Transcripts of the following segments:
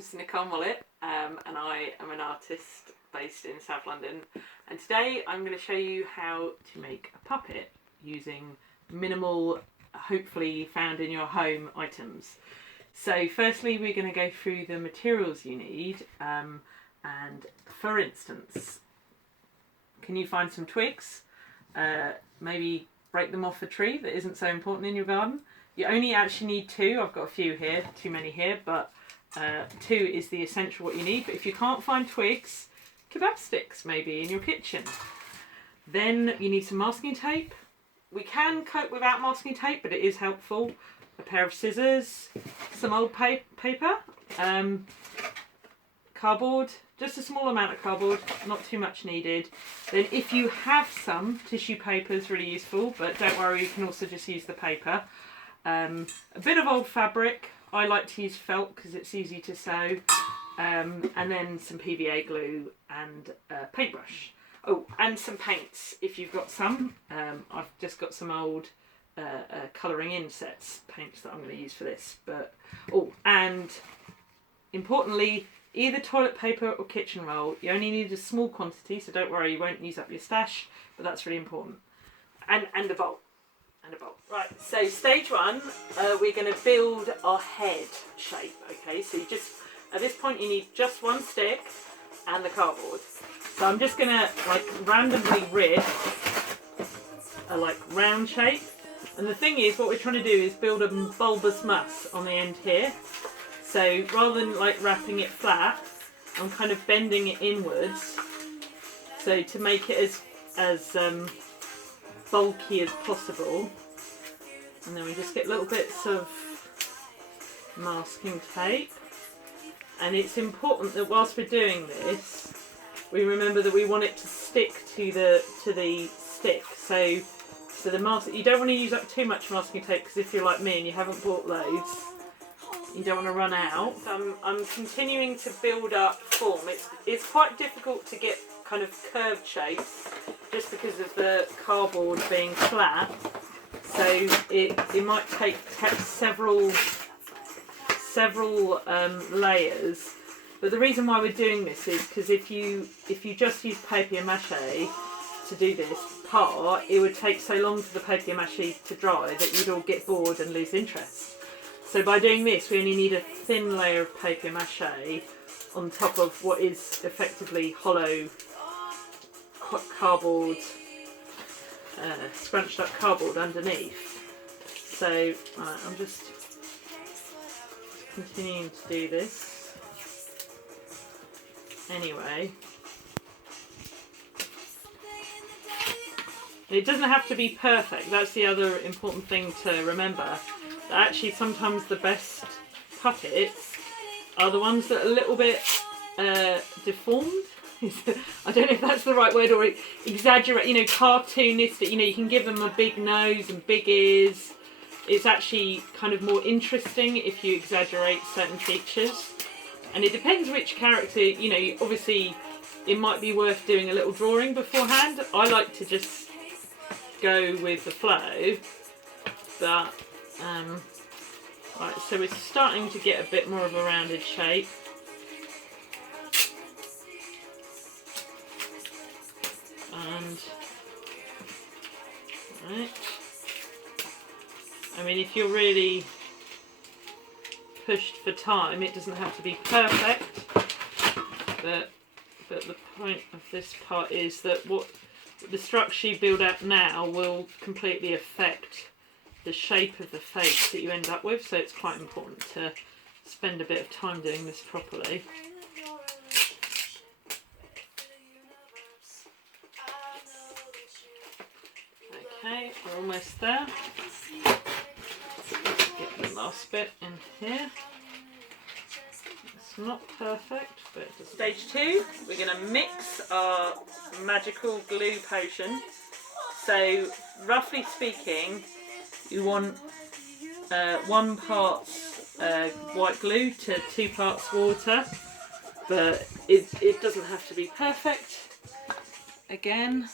name's Nicole Mollett and I am an artist based in South London, and today I'm going to show you how to make a puppet using minimal, hopefully found in your home items. So firstly we're going to go through the materials you need, and for instance, can you find some twigs? Maybe break them off a tree that isn't so important in your garden. You only actually need two. I've got a few here, too many here, but two is the essential what you need. But if you can't find twigs, kebab sticks maybe in your kitchen. Then you need some masking tape. We can cope without masking tape, but it is helpful. A pair of scissors, some old paper, cardboard, just a small amount of cardboard, not too much needed. Then if you have some, tissue paper is really useful, but don't worry, you can also just use the paper. A bit of old fabric. I like to use felt because it's easy to sew, and then some PVA glue and a paintbrush. Oh, and some paints if you've got some. I've just got some old colouring in sets, paints that I'm going to use for this. But and importantly, either toilet paper or kitchen roll. You only need a small quantity, so don't worry, you won't use up your stash, but that's really important. And a bowl. Right, so stage one, we're going to build our head shape. Okay, so you just, at this point you need just one stick and the cardboard. So I'm just going to like randomly rip a like round shape. And the thing is, what we're trying to do is build a bulbous mass on the end here. So rather than like wrapping it flat, I'm kind of bending it inwards. So to make it as bulky as possible. And then we just get little bits of masking tape. And it's important that whilst we're doing this, we remember that we want it to stick to the stick. So the mask, you don't want to use up too much masking tape, because if you're like me and you haven't bought loads, you don't want to run out. So I'm continuing to build up form. It's quite difficult to get kind of curved shapes just because of the cardboard being flat. So it might take several layers. But the reason why we're doing this is because if you just use papier-mâché to do this part, it would take so long for the papier-mâché to dry that you'd all get bored and lose interest. So by doing this, we only need a thin layer of papier-mâché on top of what is effectively hollow cardboard, scrunched up cardboard underneath. So I'm just continuing to do this. Anyway, it doesn't have to be perfect. That's the other important thing to remember. That actually sometimes the best puppets are the ones that are a little bit deformed. I don't know if that's the right word, or exaggerate, cartoonistic. You can give them a big nose and big ears. It's actually kind of more interesting if you exaggerate certain features. And it depends which character, obviously it might be worth doing a little drawing beforehand. I like to just go with the flow. But, right, so we're starting to get a bit more of a rounded shape. And right, I mean, if you're really pushed for time, it doesn't have to be perfect, but the point of this part is that what the structure you build up now will completely affect the shape of the face that you end up with, so it's quite important to spend a bit of time doing this properly. Okay, we're almost there. Let's get the last bit in here. It's not perfect, but it doesn't. Stage two, we're going to mix our magical glue potion. So, roughly speaking, you want 1 part white glue to 2 parts water, but it doesn't have to be perfect. Again.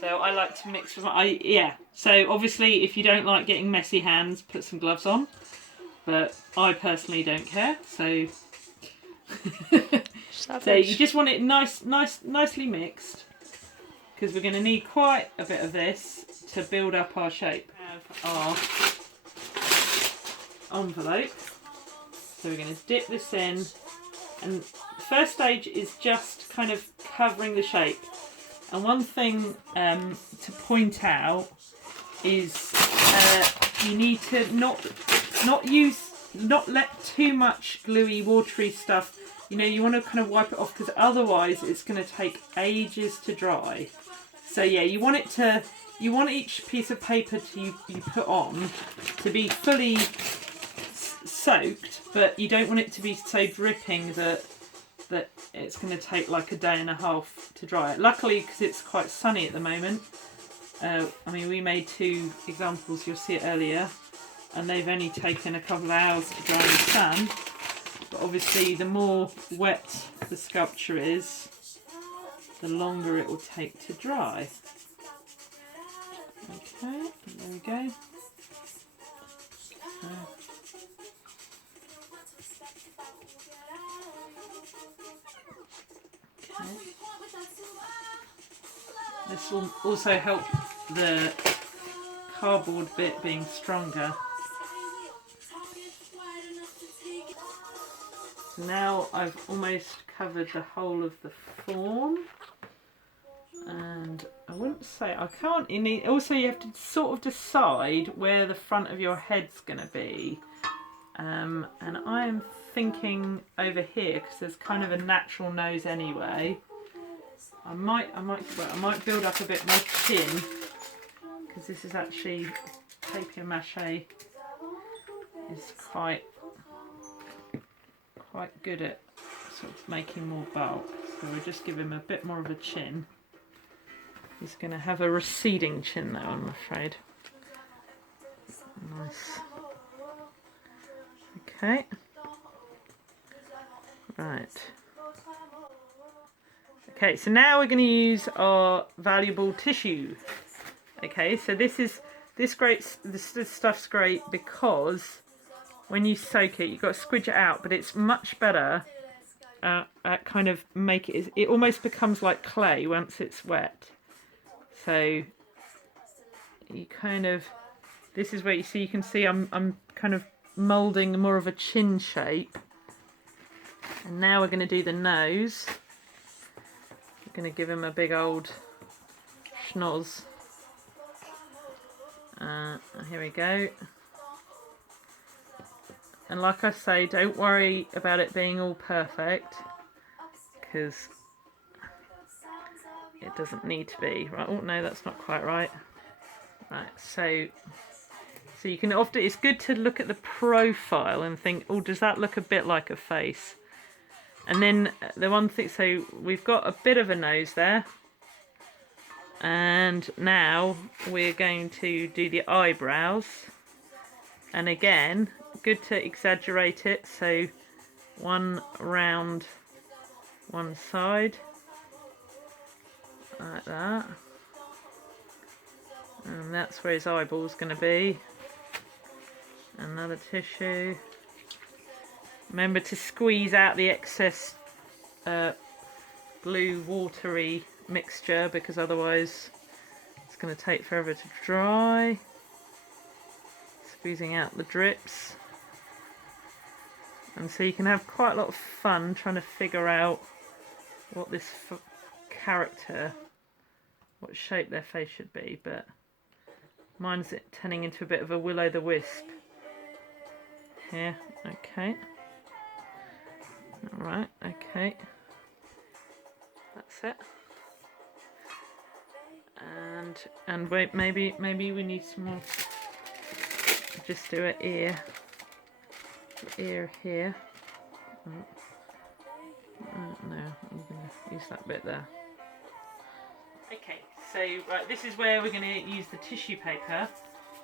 So I like to mix with so obviously if you don't like getting messy hands, put some gloves on. but I personally don't care. So, so you just want it nicely mixed, because we're going to need quite a bit of this to build up our shape. We have our envelope, so we're going to dip this in, and the first stage is just kind of covering the shape. And one thing to point out is you need to not let too much gluey, watery stuff. You know, you want to kind of wipe it off, because otherwise it's going to take ages to dry. So yeah, you want each piece of paper you put on to be fully soaked, but you don't want it to be so dripping that it's going to take like a day and a half to dry it. Luckily, because it's quite sunny at the moment, I mean, we made 2 examples, you'll see it earlier, and they've only taken a couple of hours to dry in the sun. But obviously, the more wet the sculpture is, the longer it will take to dry. Okay, there we go. This will also help the cardboard bit being stronger. So now I've almost covered the whole of the form, and I wouldn't say I can't. Also, you have to sort of decide where the front of your head's going to be, and I am thinking over here, because there's kind of a natural nose anyway. I might build up a bit my chin, because this is actually papier-mâché is quite good at sort of making more bulk. So we'll just give him a bit more of a chin. He's going to have a receding chin though, I'm afraid. Nice. Okay. Right. Okay, so now we're going to use our valuable tissue. Okay, so this stuff's great because when you soak it, you've got to squidge it out, but it's much better at kind of it almost becomes like clay once it's wet. So you kind of, this is where you can see I'm kind of moulding more of a chin shape. And now we're going to do the nose. We're going to give him a big old schnoz. Here we go. And like I say, don't worry about it being all perfect, because it doesn't need to be. Right? Oh no, that's not quite right. Right, so you can often, it's good to look at the profile and think, oh, does that look a bit like a face? And then the one thing, so we've got a bit of a nose there. And now we're going to do the eyebrows. And again, good to exaggerate it. So one round one side, like that. And that's where his eyeball's going to be. Another tissue. Remember to squeeze out the excess blue watery mixture, because otherwise it's going to take forever to dry. Squeezing out the drips. And so you can have quite a lot of fun trying to figure out what this character, what shape their face should be, but mine's turning into a bit of a will-o'-the-wisp here. Okay. Alright, okay. That's it. And wait, maybe we need some more. Just do an ear here. No, I'm going to use that bit there. Okay, so right, this is where we're going to use the tissue paper,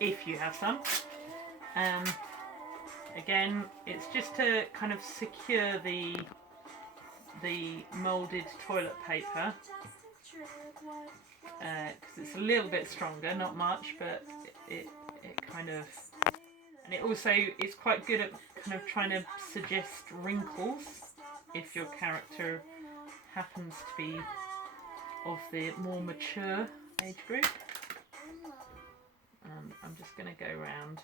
if you have some. Again, it's just to kind of secure the moulded toilet paper, because it's a little bit stronger, not much, but it kind of, And it also is quite good at kind of trying to suggest wrinkles if your character happens to be of the more mature age group. And I'm just going to go around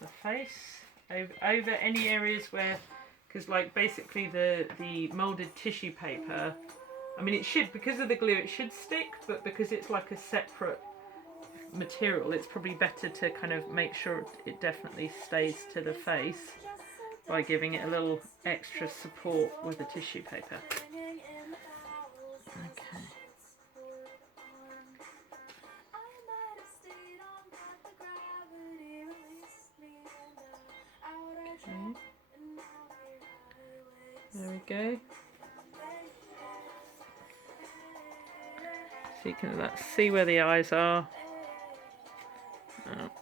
the face, over any areas where, because like basically the moulded tissue paper, I mean it should, because of the glue it should stick, but because it's like a separate material it's probably better to kind of make sure it definitely stays to the face by giving it a little extra support with the tissue paper. Okay. Okay. There we go. So you can see where the eyes are.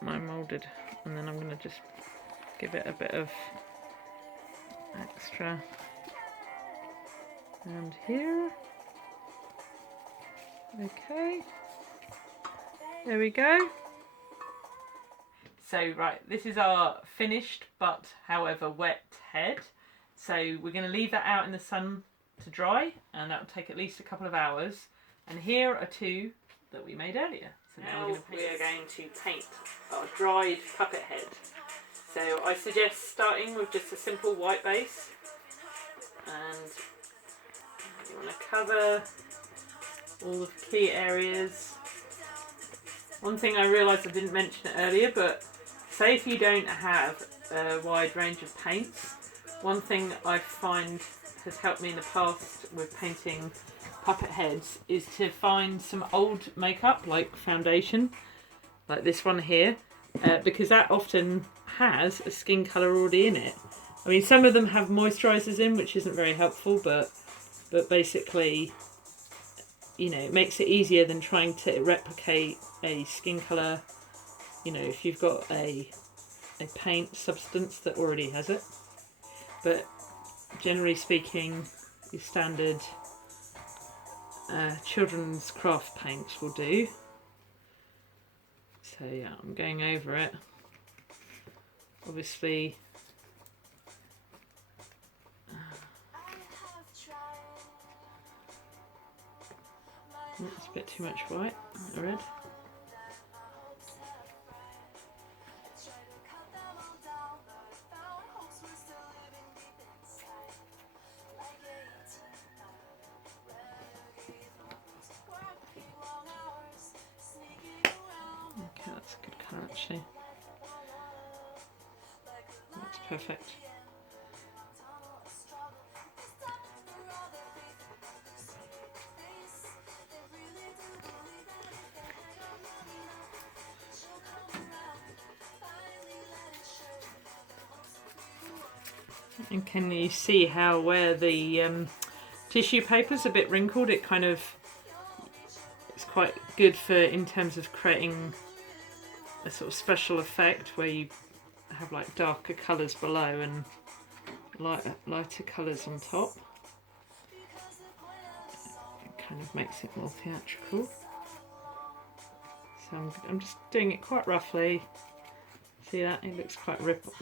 My moulded, and then I'm going to just give it a bit of extra. And here. Okay. There we go. So right, this is our finished but however wet head. So we're going to leave that out in the sun to dry, and that will take at least a couple of hours. And here are two that we made earlier. So now we are going to paint our dried puppet head. So I suggest starting with just a simple white base, and you want to cover all the key areas. One thing I realised I didn't mention it earlier, but say if you don't have a wide range of paints, one thing I find has helped me in the past with painting puppet heads is to find some old makeup like foundation, like this one here, because that often has a skin colour already in it. I mean, some of them have moisturisers in, which isn't very helpful, but basically, you know, it makes it easier than trying to replicate a skin colour, you know, if you've got a paint substance that already has it. But generally speaking, your standard children's craft paints will do. So yeah, I'm going over it. Obviously, it's a bit too much white, red. Okay, that's a good colour actually. That's perfect. And can you see how where the tissue paper's a bit wrinkled, it kind of, it's quite good for in terms of creating a sort of special effect where you have like darker colours below and lighter colours on top. It kind of makes it more theatrical. So I'm just doing it quite roughly. See that? It looks quite rippled,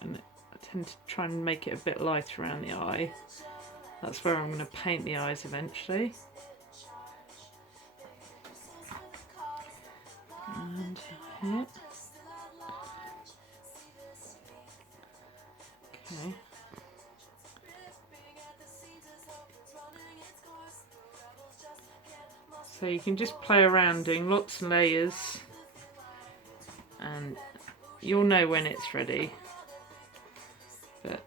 and I tend to try and make it a bit lighter around the eye. That's where I'm going to paint the eyes eventually. And here. Okay. So you can just play around doing lots of layers, and you'll know when it's ready. But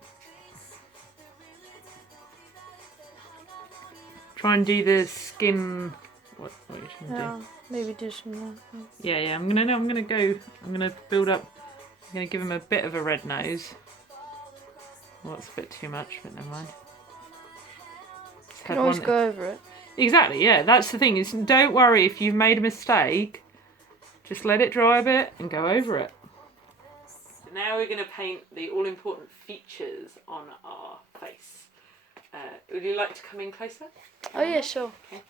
try and do the skin. What are you trying to do? Maybe do some more. Yeah. I'm gonna build up. I'm gonna give him a bit of a red nose. Well, that's a bit too much, but never mind. You can always go over it. Exactly, yeah. That's the thing. Is don't worry if you've made a mistake. Just let it dry a bit and go over it. So now we're going to paint the all-important features on our face. Would you like to come in closer? Oh yeah, sure. Okay.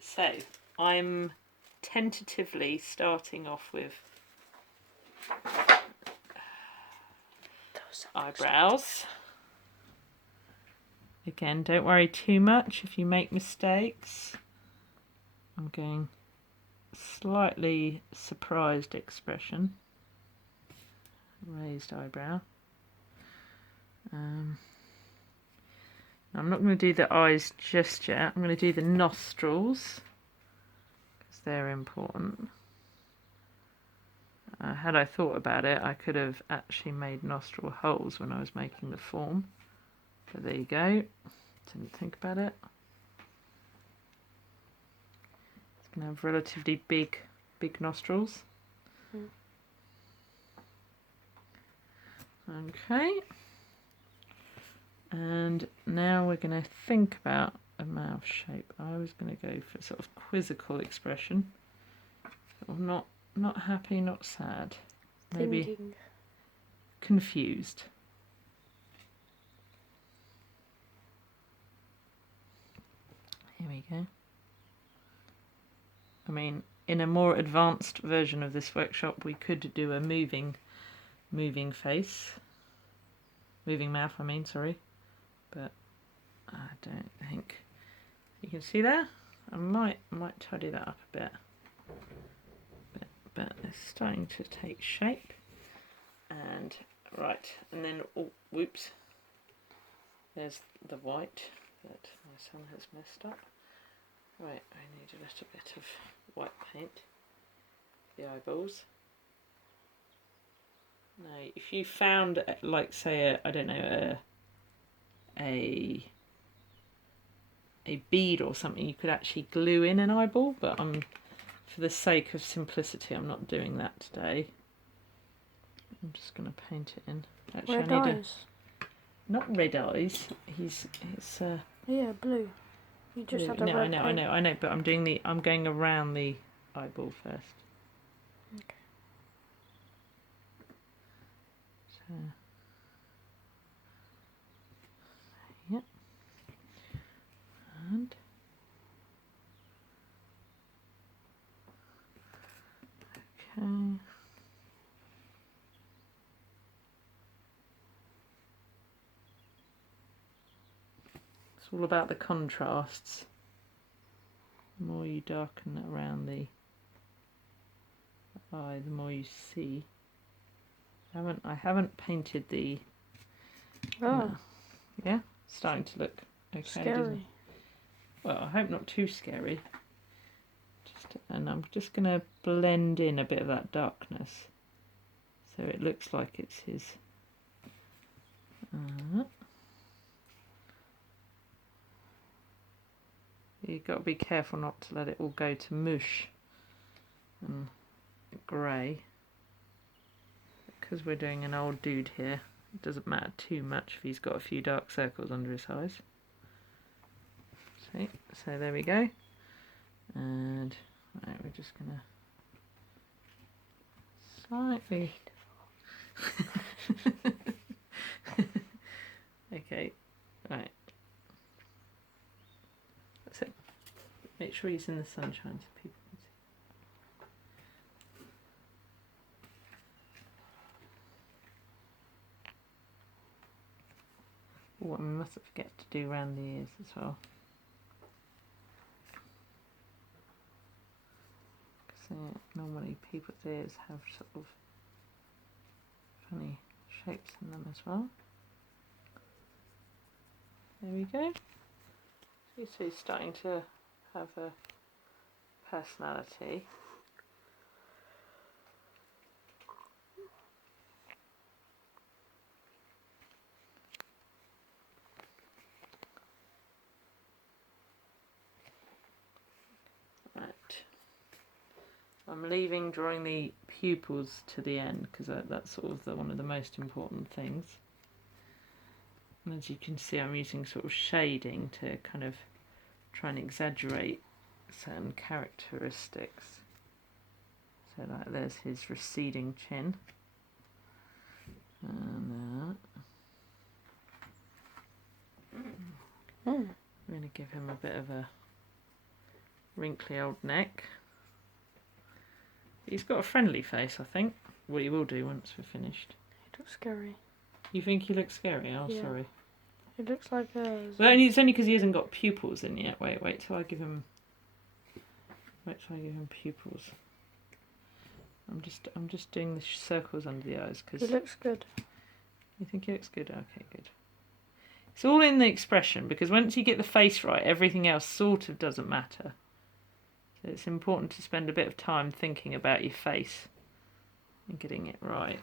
So I'm tentatively starting off with eyebrows. Again, don't worry too much if you make mistakes. I'm going slightly surprised expression. Raised eyebrow. I'm not going to do the eyes just yet. I'm going to do the nostrils because they're important. Had I thought about it, I could have actually made nostril holes when I was making the form. But there you go. Didn't think about it. It's going to have relatively big nostrils. Okay. And now we're going to think about a mouth shape. I was going to go for sort of quizzical expression. Or not happy, not sad. Maybe Thinking. Confused. Here we go. I mean, in a more advanced version of this workshop, we could do a moving face. Moving mouth, I mean, sorry. But I don't think you can see there. I might tidy that up a bit. But it's starting to take shape. And right, and then oh, whoops. There's the white that my son has messed up. Right, I need a little bit of white paint. The eyeballs. Now, if you found, like, say, I don't know, a bead or something, you could actually glue in an eyeball, but for the sake of simplicity, I'm not doing that today. I'm just going to paint it in. Actually, Red I need eyes. not red eyes. It's Yeah, blue. You just blue. had a No, red I know, but I'm going around the eyeball first. Okay. So, yep. And okay. It's all about the contrasts. The more you darken around the eye, the more you see. I haven't painted the. Oh. Yeah, starting to look okay. Scary. Well, I hope not too scary. And I'm just going to blend in a bit of that darkness, so it looks like it's his. You've got to be careful not to let it all go to mush and grey, because we're doing an old dude here. It doesn't matter too much if he's got a few dark circles under his eyes. See, so there we go. And right, we're just gonna slightly. Okay, right. So make sure he's in the sunshine so people can see. Oh, I mustn't forget to do around the ears as well. Because normally people's ears have sort of funny shapes in them as well. There we go. So he's starting to have a personality. Right. I'm leaving drawing the pupils to the end because that's sort of one of the most important things. And as you can see, I'm using sort of shading to kind of try and exaggerate certain characteristics. So like there's his receding chin. And I'm going to give him a bit of a wrinkly old neck. He's got a friendly face, I think. Well, he will do once we're finished. He looks scary. You think he looks scary? Oh, Yeah. sorry. It looks like a... Well, it's only because he hasn't got pupils in yet. Wait till I give him... Wait till I give him pupils. I'm just doing the circles under the eyes because... It looks good. You think he looks good? Okay, good. It's all in the expression, because once you get the face right, everything else sort of doesn't matter. So it's important to spend a bit of time thinking about your face and getting it right.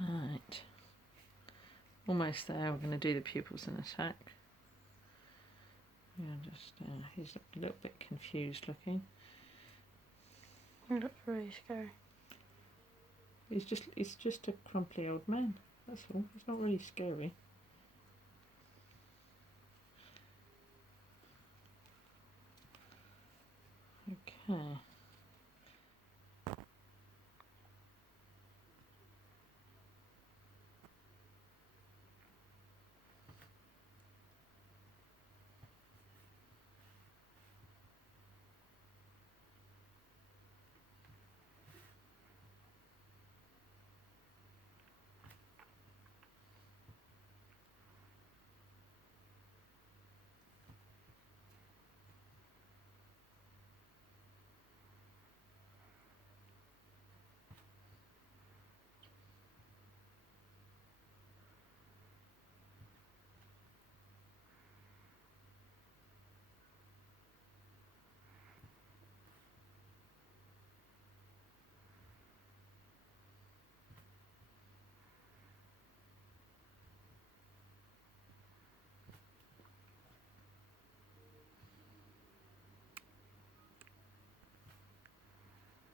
Right. Almost there. We're going to do the pupils in a sec. Yeah, just he's a little bit confused looking. He looks really scary. He's just a crumply old man. That's all. He's not really scary. Okay.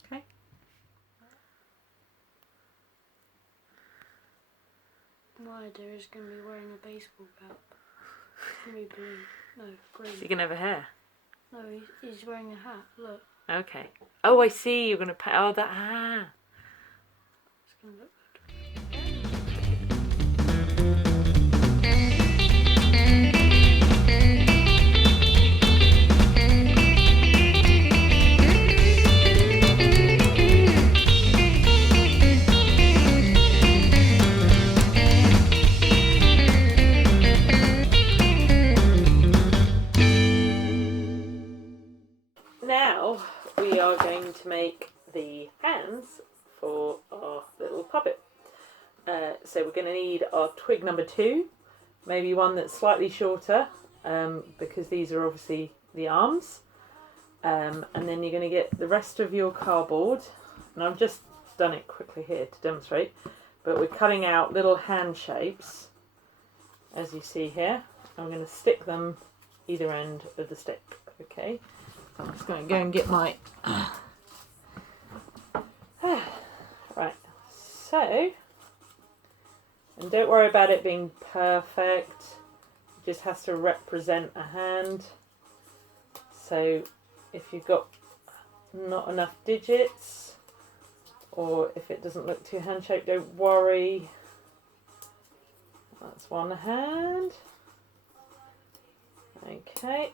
Okay. My idea is going to be wearing a baseball cap. It's going to be blue. No, green. So you can have a hair. No, he's wearing a hat. Look. Okay. Oh, I see. You're going to pay. Oh, that. Ah. It's going to look Now we are going to make the hands for our little puppet. So we're going to need our twig number 2, maybe one that's slightly shorter, because these are obviously the arms. And then you're going to get the rest of your cardboard, and I've just done it quickly here to demonstrate, but we're cutting out little hand shapes, as you see here. I'm going to stick them either end of the stick, okay? I'm just going to go and get my... Right, so, and don't worry about it being perfect, it just has to represent a hand. So if you've got not enough digits, or if it doesn't look too hand-shaped, don't worry. That's one hand. Okay.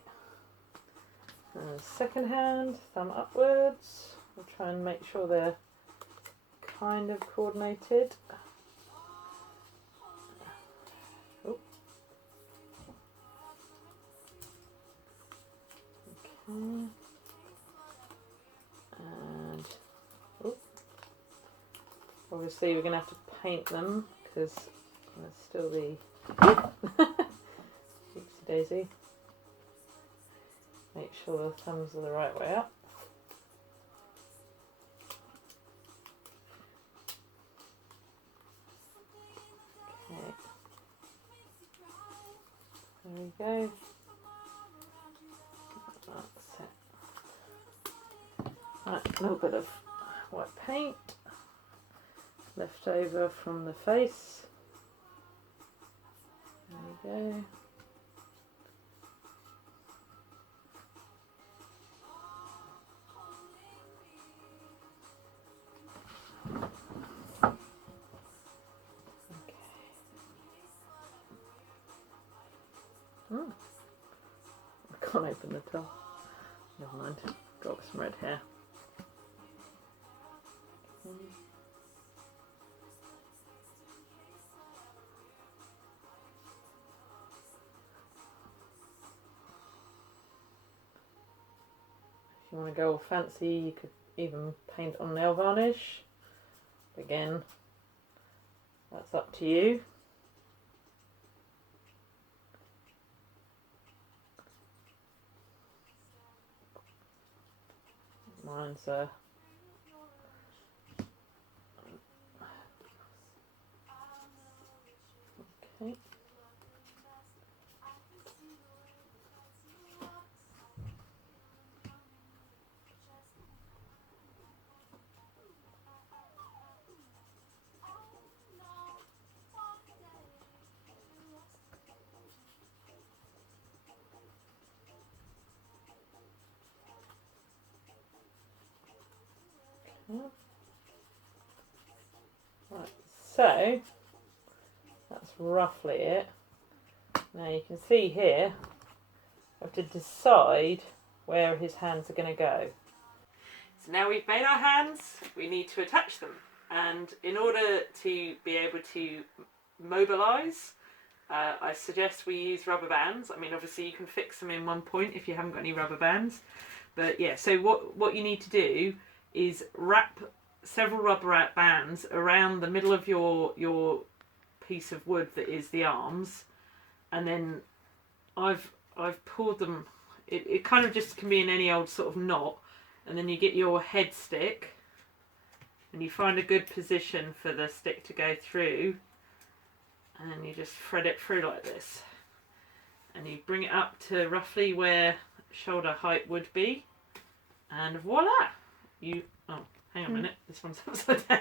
And second hand, thumb upwards. We'll try and make sure they're kind of coordinated. Oh. Okay. And oh. Obviously we're going to have to paint them because there's still the oopsie daisy. Make sure the thumbs are the right way up. Okay. There we go. That's it. Right, a little bit of white paint left over from the face. There we go. can't open the top. Never mind. Got some red hair. If you want to go all fancy, you could even paint on nail varnish. Again, that's up to you. Mine's okay. Right, so that's roughly it. Now you can see here, I have to decide where his hands are going to go. So now we've made our hands, we need to attach them. And in order to be able to mobilise, I suggest we use rubber bands. I mean, obviously you can fix them in one point if you haven't got any rubber bands. But yeah, so what you need to do is wrap several rubber bands around the middle of your piece of wood that is the arms, and then I've pulled them. It kind of just can be in any old sort of knot, and then you get your head stick and you find a good position for the stick to go through, and you just thread it through like this, and you bring it up to roughly where shoulder height would be, and voila! Oh, hang on a minute, this one's upside down.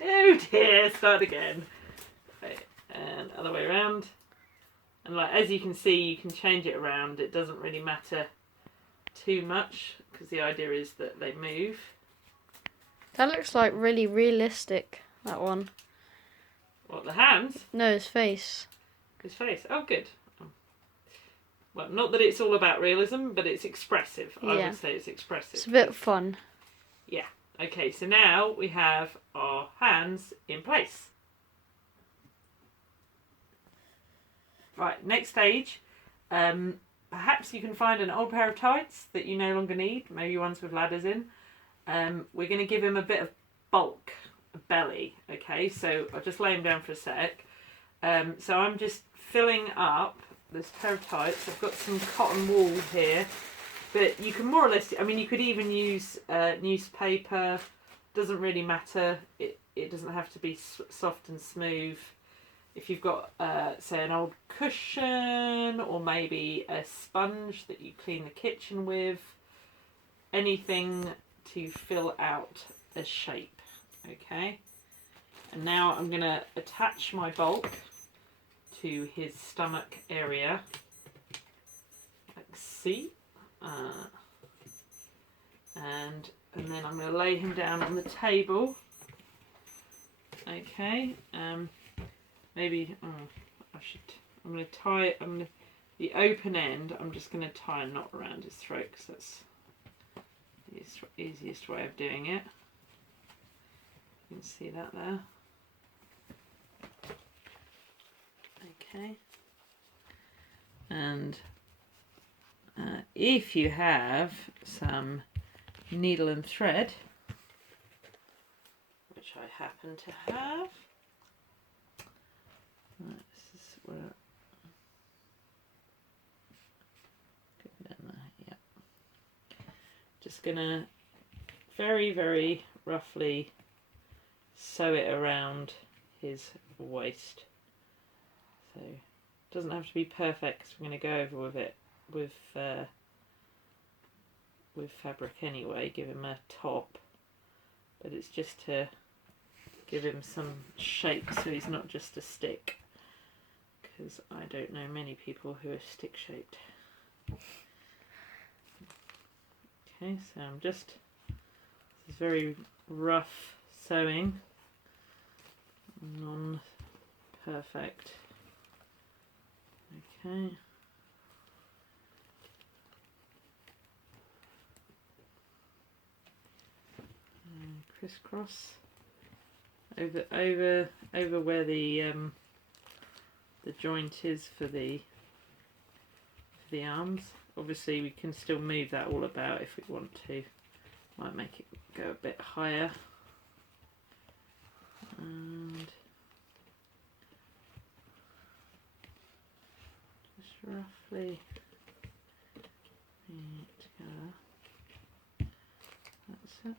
Oh dear, start again. Okay, and other way around. And like, as you can see, you can change it around. It doesn't really matter too much because the idea is that they move. That looks like really realistic, that one. What, the hands? No, his face. His face. Oh, good. Well, not that it's all about realism, but it's expressive. I would say it's expressive. It's a bit fun. Yeah. Okay, so now we have our hands in place. Right, next stage. Perhaps you can find an old pair of tights that you no longer need, maybe ones with ladders in. We're going to give him a bit of bulk, a belly. Okay, so I'll just lay him down for a sec. So I'm just filling up this pair of tights. I've got some cotton wool here, but you can more or less, I mean, you could even use newspaper. Doesn't really matter. It doesn't have to be soft and smooth. If you've got, say, an old cushion or maybe a sponge that you clean the kitchen with, anything to fill out a shape, okay? And now I'm going to attach my bulk to his stomach area, like see, and then I'm going to lay him down on the table, okay? Maybe I'm going to tie it. The open end. I'm just going to tie a knot around his throat because that's the easiest way of doing it. You can see that there. Okay. And if you have some needle and thread, which I happen to have. Right, this is where yeah. Just gonna very, very roughly sew it around his waist. So it doesn't have to be perfect because we're going to go over with it with fabric anyway, give him a top, but it's just to give him some shape so he's not just a stick, because I don't know many people who are stick shaped. Okay, so I'm just, this is very rough sewing, non-perfect. Okay, crisscross over where the joint is for the arms. Obviously we can still move that all about if we want to. Might make it go a bit higher. And just roughly bring it together. That's it.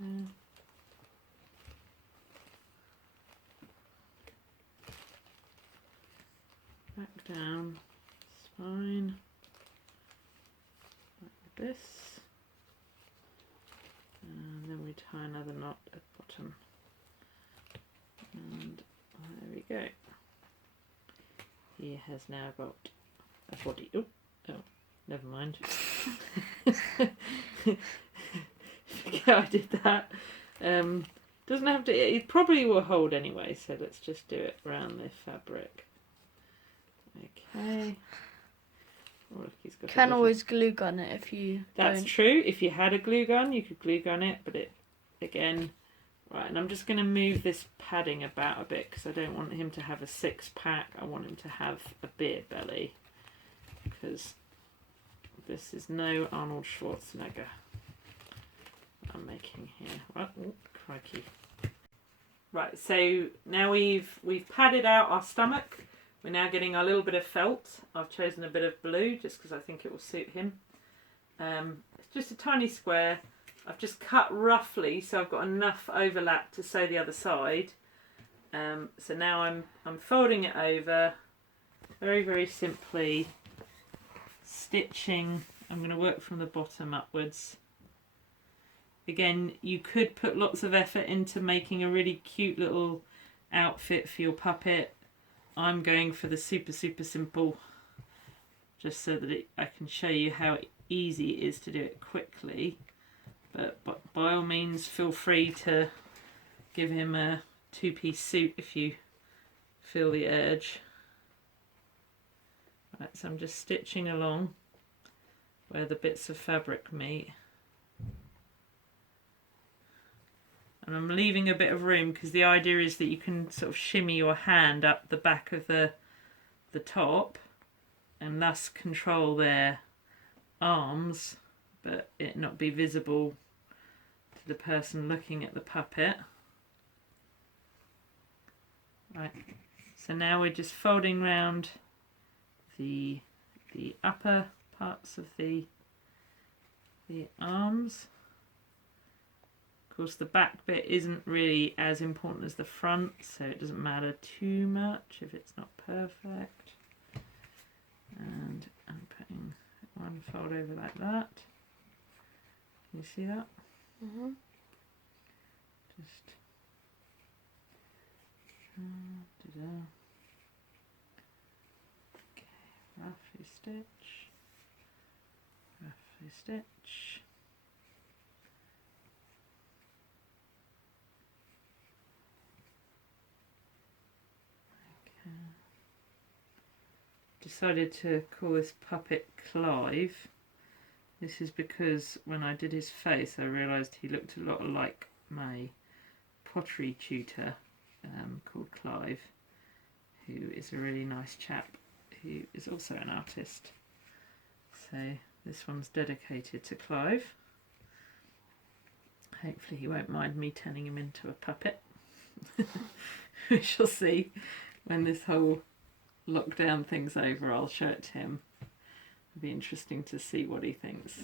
Okay. Back down spine like this, and then we tie another knot at the bottom, and there we go. He has now got a body. Oh, never mind. Forget I did that. Doesn't have to. It probably will hold anyway. So let's just do it around the fabric. Okay. Oh, look, he's got Can always glue gun it if you. That's true. If you had a glue gun, you could glue gun it, but it again. Right, and I'm just going to move this padding about a bit because I don't want him to have a 6-pack. I want him to have a beer belly because this is no Arnold Schwarzenegger I'm making here. Oh, crikey. Right, so now we've padded out our stomach. We're now getting a little bit of felt. I've chosen a bit of blue just because I think it will suit him. It's just a tiny square. I've just cut roughly so I've got enough overlap to sew the other side. So now I'm folding it over very, very simply, stitching. I'm going to work from the bottom upwards. Again, you could put lots of effort into making a really cute little outfit for your puppet. I'm going for the super simple, just so that I can show you how easy it is to do it quickly. But by all means, feel free to give him a 2-piece suit if you feel the urge. Right, so I'm just stitching along where the bits of fabric meet. And I'm leaving a bit of room because the idea is that you can sort of shimmy your hand up the back of the top and thus control their arms, but it not be visible to the person looking at the puppet. Right, so now we're just folding round the upper parts of the arms. Of course, the back bit isn't really as important as the front, so it doesn't matter too much if it's not perfect. And I'm putting one fold over like that. Can you see that? Mm-hmm. Just okay, roughly stitch, roughly stitch. Okay. Decided to call this puppet Clive. This is because when I did his face, I realised he looked a lot like my pottery tutor called Clive, who is a really nice chap who is also an artist. So this one's dedicated to Clive. Hopefully he won't mind me turning him into a puppet. We shall see when this whole lockdown thing's over. I'll show it to him. It'll be interesting to see what he thinks.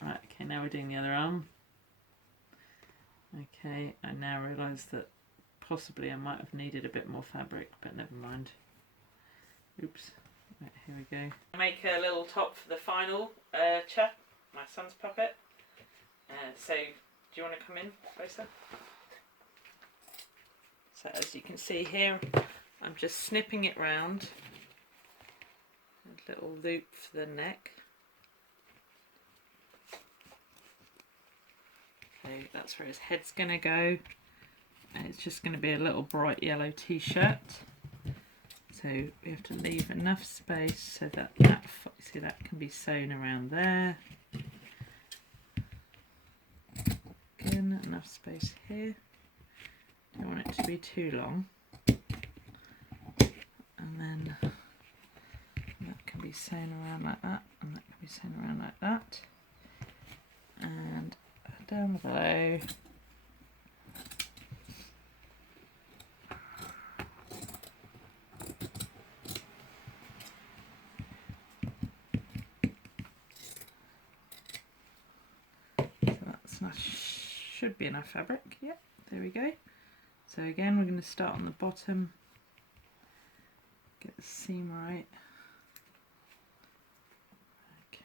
Right, okay, now we're doing the other arm. Okay, I now realise that possibly I might have needed a bit more fabric, but never mind. Oops. Right, here we go. Make a little top for the final chap, my son's puppet. So, do you want to come in closer? So as you can see here, I'm just snipping it round. A little loop for the neck. Okay, that's where his head's going to go. And it's just going to be a little bright yellow t-shirt. So So we have to leave enough space so that that can be sewn around there. Again, enough space here. Don't want it to be too long. And then that can be sewn around like that, and that can be sewn around like that. And down below. So that should be enough fabric. Yep, there we go. So again, we're going to start on the bottom, get the seam right. Okay.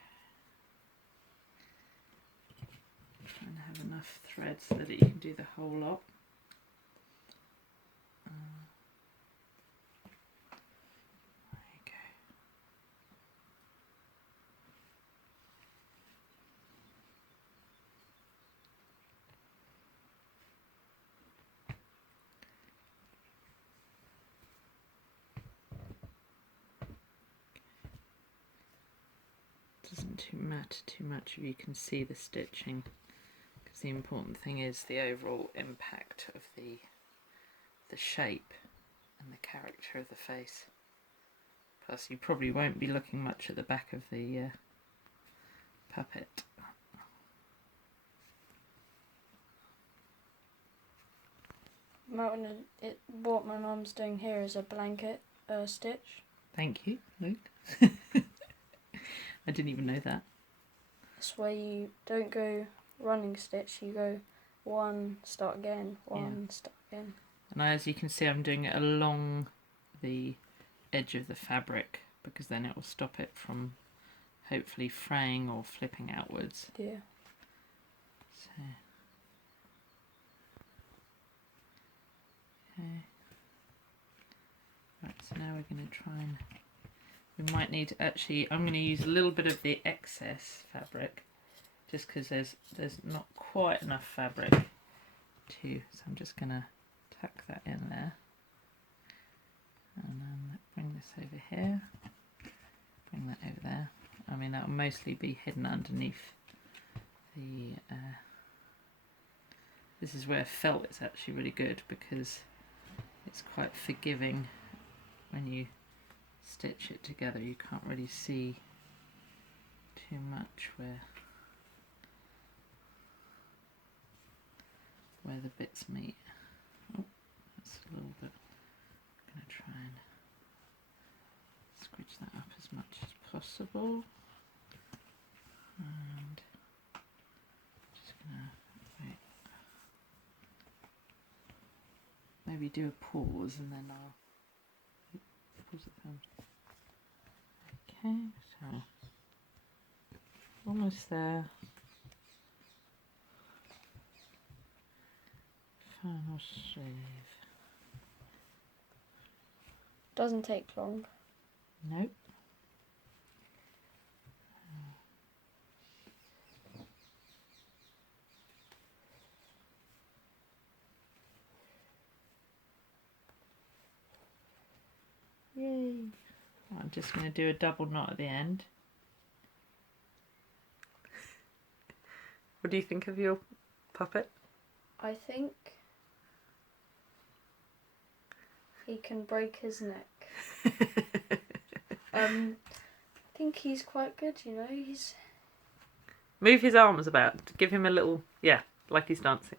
Try and have enough thread so that you can do the whole lot. There you go. Doesn't matter too much if you can see the stitching, because the important thing is the overall impact of the shape and the character of the face. Plus you probably won't be looking much at the back of the puppet. What my mum's doing here is a blanket stitch. Thank you, Luke. I didn't even know that. That's where you don't go running stitch, you go one, start again, one, start again. And as you can see, I'm doing it along the edge of the fabric, because then it will stop it from hopefully fraying or flipping outwards. Yeah. So, okay. Right, so now we're going to try and... We might need to actually... I'm going to use a little bit of the excess fabric, just because there's not quite enough fabric to... So I'm just going to tuck that in there. And then bring this over here. Bring that over there. I mean, that will mostly be hidden underneath the... This is where felt is actually really good, because it's quite forgiving when you stitch it together. You can't really see too much where the bits meet. Oh, that's a little bit. I'm going to try and scritch that up as much as possible. And just going to wait. Maybe do a pause and then I'll pause it down. Okay, so almost there. Final shave. Doesn't take long. Nope. Yay. I'm just going to do a double knot at the end. What do you think of your puppet? I think he can break his neck. I think he's quite good, you know. He's... Move his arms about. Give him a little, yeah, like he's dancing.